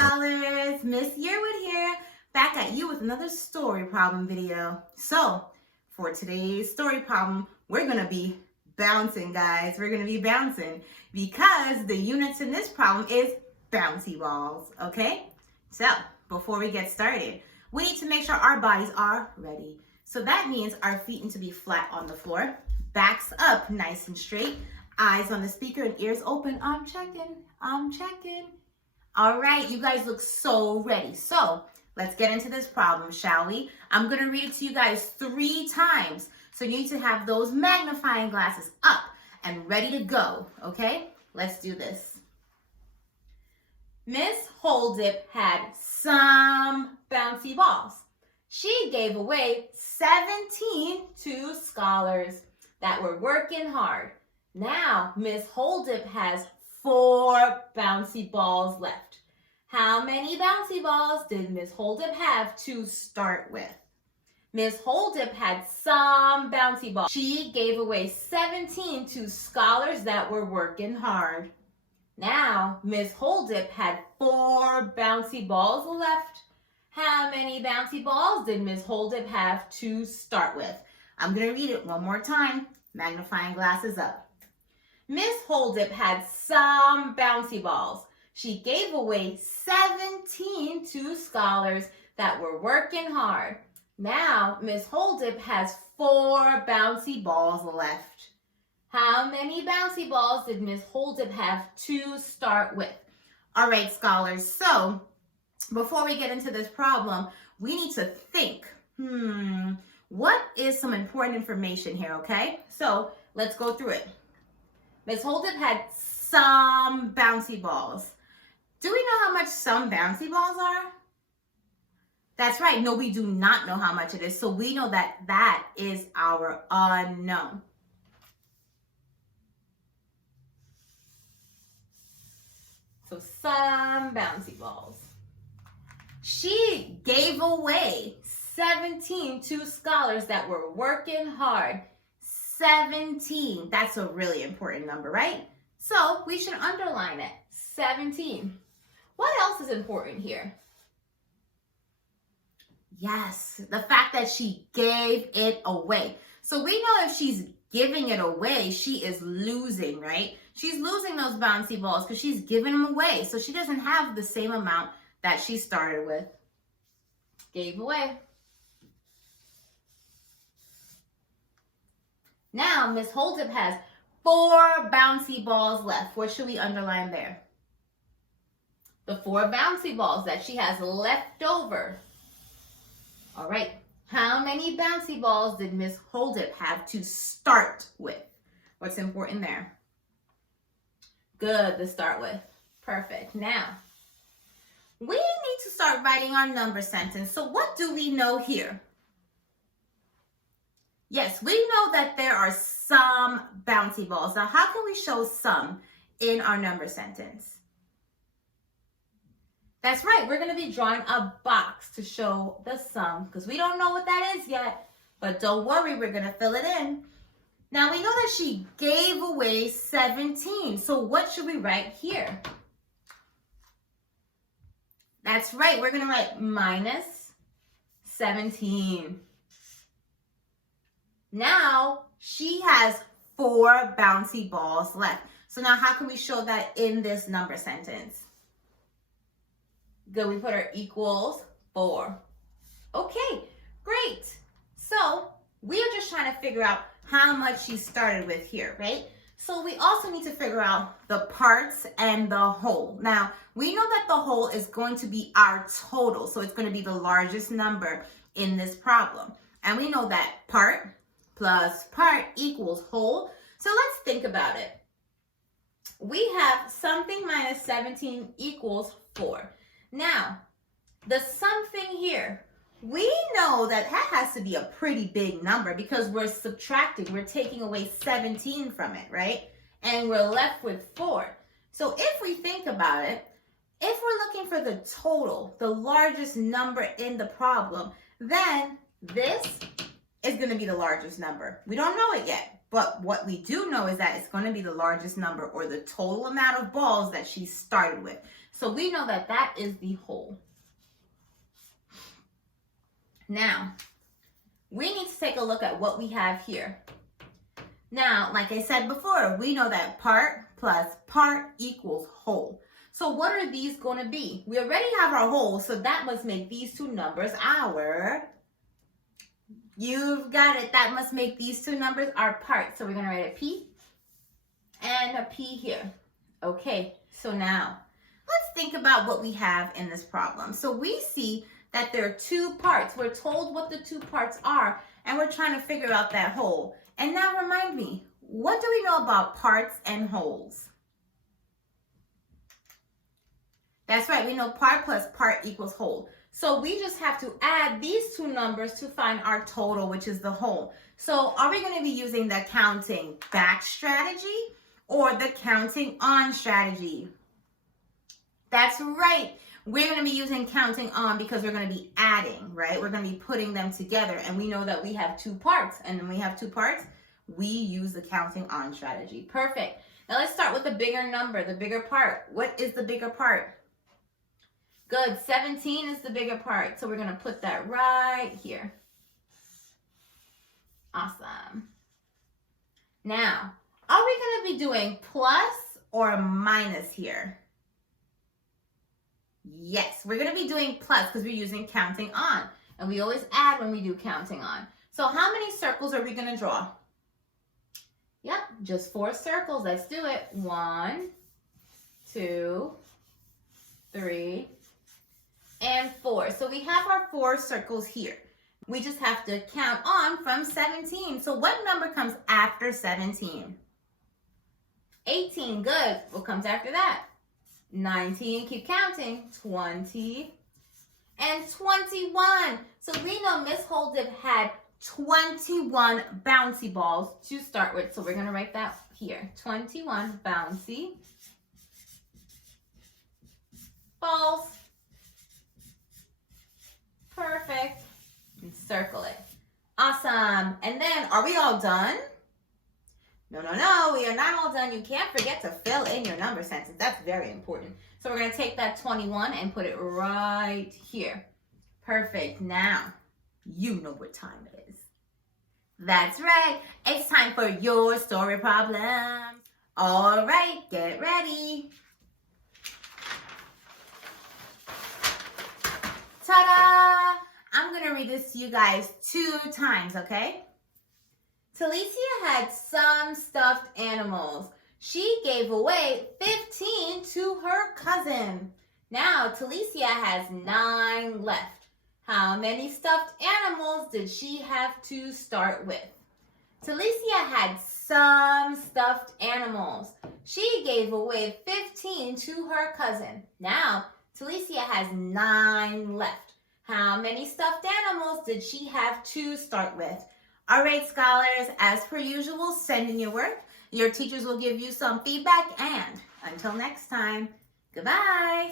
scholars, Miss Yearwood here, back at you with another story problem video. So, for today's story problem, we're going to be bouncing, guys. We're going to be bouncing because the units in this problem is bouncy balls, okay? So, before we get started, we need to make sure our bodies are ready. So that means our feet need to be flat on the floor, backs up nice and straight, eyes on the speaker and ears open. I'm checking. All right, you guys look so ready. So let's get into this problem, shall we? I'm going to read it to you guys 3 times. So you need to have those magnifying glasses up and ready to go, okay? Let's do this. Miss Holdip had some bouncy balls. She gave away 17 to scholars that were working hard. Now, Miss Holdip has 4 bouncy balls left. How many bouncy balls did Miss Holdip have to start with? Miss Holdip had some bouncy balls. She gave away 17 to scholars that were working hard. Now, Miss Holdip had 4 bouncy balls left. How many bouncy balls did Miss Holdip have to start with? I'm going to read it one more time. Magnifying glasses up. Miss Holdip had some bouncy balls. She gave away 17 to scholars that were working hard. Now, Miss Holdip has 4 bouncy balls left. How many bouncy balls did Miss Holdip have to start with? All right, scholars, so before we get into this problem, we need to think, what is some important information here, okay? So let's go through it. Miss Holdip had some bouncy balls. Do we know how much some bouncy balls are? That's right. No, we do not know how much it is. So we know that that is our unknown. So some bouncy balls. She gave away 17 to scholars that were working hard. 17. That's a really important number, right? So we should underline it. 17. What else is important here? Yes, the fact that she gave it away. So we know if she's giving it away, she is losing, right? She's losing those bouncy balls because she's giving them away. So she doesn't have the same amount that she started with. Gave away. Now, Miss Holdip has 4 bouncy balls left. What should we underline there? The 4 bouncy balls that she has left over. All right. How many bouncy balls did Miss Holdip have to start with? What's important there? Good, to start with. Perfect. Now, we need to start writing our number sentence. So what do we know here? Yes, we know that there are some bouncy balls. Now, how can we show some in our number sentence? That's right. We're going to be drawing a box to show the sum because we don't know what that is yet. But don't worry, we're going to fill it in. Now, we know that she gave away 17. So what should we write here? That's right. We're going to write minus 17. Now, she has 4 bouncy balls left. So now how can we show that in this number sentence? Good, we put our equals 4. Okay, great. So we are just trying to figure out how much she started with here, right? So we also need to figure out the parts and the whole. Now, we know that the whole is going to be our total. So it's going to be the largest number in this problem. And we know that part plus part equals whole. So let's think about it. We have something minus 17 equals 4. Now, the something here, we know that that has to be a pretty big number because we're subtracting, we're taking away 17 from it, right? And we're left with 4. So if we think about it, if we're looking for the total, the largest number in the problem, then this is going to be the largest number. We don't know it yet. But what we do know is that it's going to be the largest number, or the total amount of balls that she started with. So we know that that is the whole. Now, we need to take a look at what we have here. Now, like I said before, we know that part plus part equals whole. So what are these going to be? We already have our whole, so that must make these two numbers our... You've got it. That must make these two numbers our part. So we're going to write a P and a P here. Okay, so now let's think about what we have in this problem. So we see that there are two parts. We're told what the two parts are, and we're trying to figure out that whole. And now remind me, what do we know about parts and wholes? That's right, we know part plus part equals whole. So we just have to add these two numbers to find our total, which is the whole. So are we going to be using the counting back strategy or the counting on strategy? That's right. We're going to be using counting on because we're going to be adding, right? We're going to be putting them together. And we know that we have two parts. And when we have two parts, we use the counting on strategy. Perfect. Now let's start with the bigger number, the bigger part. What is the bigger part? Good. 17 is the bigger part. So we're going to put that right here. Awesome. Now, are we going to be doing plus or minus here? Yes, we're going to be doing plus because we're using counting on. And we always add when we do counting on. So how many circles are we going to draw? Yep, just 4 circles. Let's do it. 1, 2, 3, and 4. So we have our 4 circles here. We just have to count on from 17. So what number comes after 17? 18. Good. What comes after that? 19. Keep counting. 20 and 21. So we know Miss Holdip had 21 bouncy balls to start with. So we're going to write that here. 21 bouncy balls. Perfect. And circle it. Awesome. And then, are we all done? No, we are not all done. You can't forget to fill in your number sentence. That's very important. So we're going to take that 21 and put it right here. Perfect. Now, you know what time it is. That's right. It's time for your story problem. All right, get ready. Ta-da! I'm going to read this to you guys 2 times, okay? Talicia had some stuffed animals. She gave away 15 to her cousin. Now, Talicia has 9 left. How many stuffed animals did she have to start with? Talicia had some stuffed animals. She gave away 15 to her cousin. Now, Talicia has 9 left. How many stuffed animals did she have to start with? All right, scholars, as per usual, send in your work. Your teachers will give you some feedback, and until next time, goodbye.